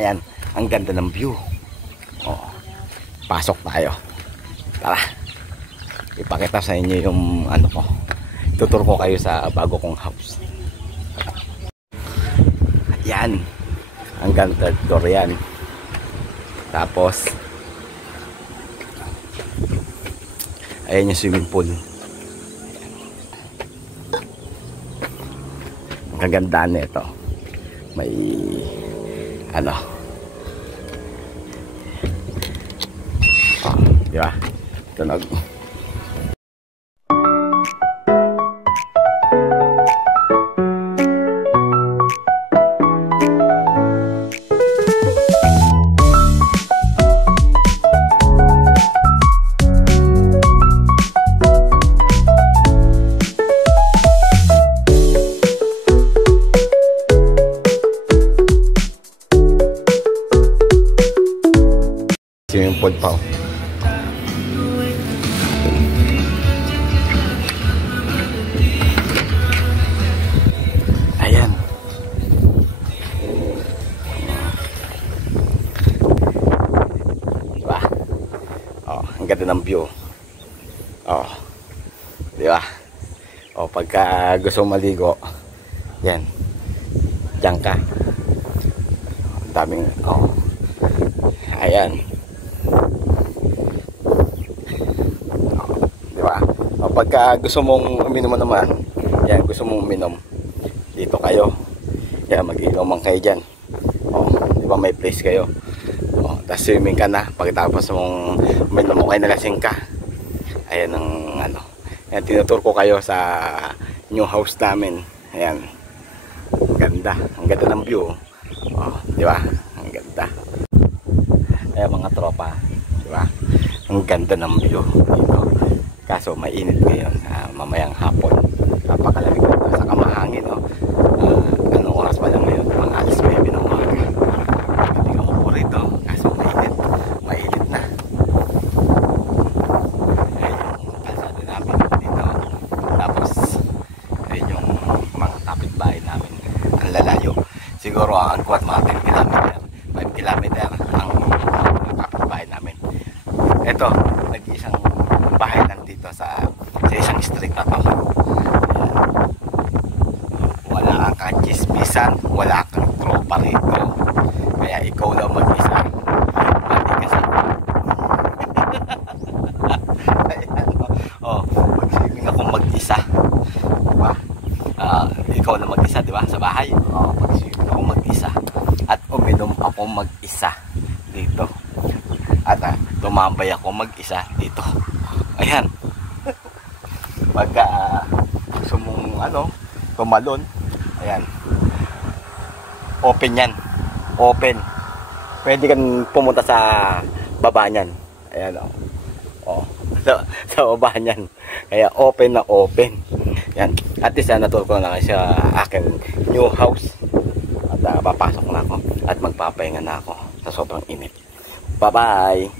Ayan, ang ganda ng view. Oh, pasok tayo. Tara. Ipakita sa inyo yung ano ko. Tutur ko kayo sa bago kong house. Ayan. Ang ganda door yan. Tapos ayan yung swimming pool. Ang kagandaan nito. May ano. Oh, di ba? Tunog. Swimming pool pa. Ayan. Diba? Oh, ang ganda ng view. Oh. Diba? Oh, pagka gusto maligo, yan. Diyan ka. Ang daming, oh. Ayan. Pagka gusto mong uminom naman, yan, gusto mong uminom, dito kayo. Yan, mag-inuman kayo dyan. Oh, di ba may place kayo? Oh, tapos swimming ka na. Pagkatapos mong uminom mo kayo, nalasing ka. Ayan ang ano. Yan, tinutur ko kayo sa new house namin. Ayan. Ang ganda. Ang ganda ng view. Oh, di ba? Ang ganda. Ayan mga tropa. Di ba? Ang ganda ng view dito. Kaso mainit ngayon, mamayang hapon. Napakalamig dito. Saka mahangin, no? Anong oras pa lang ngayon? Mga alas 9 ng umaga. Hindi ka mo rito. Kaso mainit. Mainit na. Ayan yung kalsada namin dito. Tapos, ayan yung mga kapitbahay namin. Ang lalayo. Siguro ang kuwat mga 10 kilometer. 5 kilometer ang kapitbahay namin. Ito, nag-isang bahay lang dito sa isang street na to. Wala kang chismisan, wala kang tropa rito. Kaya ikaw lang mag-isa. Mati ka sa ayan, oh, mag-swimming ako mag-isa. Diba? Ikaw lang mag-isa, diba? Sa bahay. Oh, mag-swimming ako mag-isa. At uminom ako mag-isa dito. At tumambay ako mag-isa dito. Ayan. Pagka gusto mong ano, tumalon, ayan. Open yan. Open. Pwede kang pumunta sa baba niyan. Ayan, oh. Oh, sa baba niyan. Kaya open na open. Yan. At least natulog ko na kasi sa aking new house. At papasok na ako at magpapahinga na ako sa sobrang init. Bye-bye.